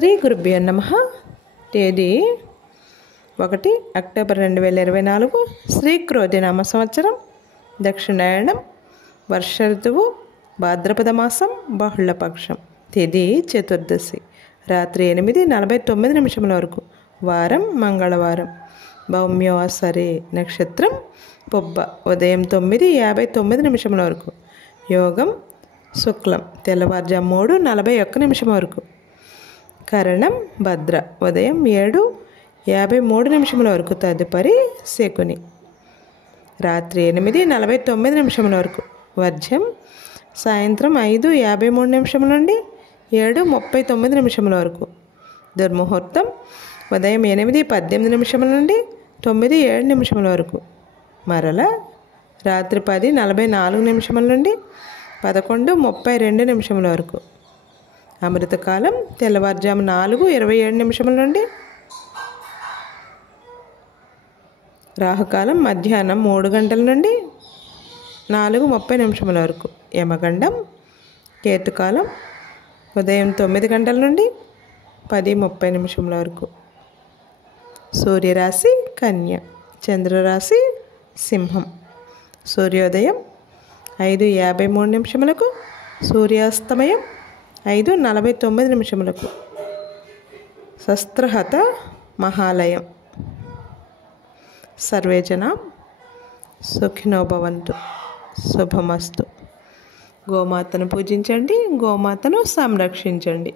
శ్రీ గురుభ్యో నమః. తేదీ 1 అక్టోబర్ 2024. శ్రీ క్రోధినామ సంవత్సరం, దక్షిణాయనం, వర్ష ఋతువు, భాద్రపద మాసం, బహుళపక్షం. తేదీ చతుర్దశి, రాత్రి 8:49 వరకు. వారం మంగళవారం. భౌమ్యోసరే నక్షత్రం పొబ్బ, ఉదయం 9:59 వరకు. యోగం శుక్లం, తెల్లవారుజాము 3:41 వరకు. కరణం భద్ర, ఉదయం 7:53 వరకు. తదుపరి శకుని, రాత్రి 8:49 వరకు. వర్జ్యం సాయంత్రం 5:53 నుండి 7:39 వరకు. దుర్ముహూర్తం ఉదయం 8:18 నుండి 9:07 వరకు. మరల రాత్రి 10:44 నుండి 11:32 వరకు. అమృతకాలం తెల్లవారుజాము 4:27 నుండి. రాహుకాలం మధ్యాహ్నం 3 గంటల నుండి 4:30 వరకు. యమగండం కేతుకాలం ఉదయం 9 గంటల నుండి 10:30 వరకు. సూర్యరాశి కన్య, చంద్రరాశి సింహం. సూర్యోదయం 5:53, సూర్యాస్తమయం 5:49. శస్త్రహత మహాలయం. సర్వే జనా సుఖినో భవంతు. శుభమస్తు. గోమాతను పూజించండి, గోమాతను సంరక్షించండి.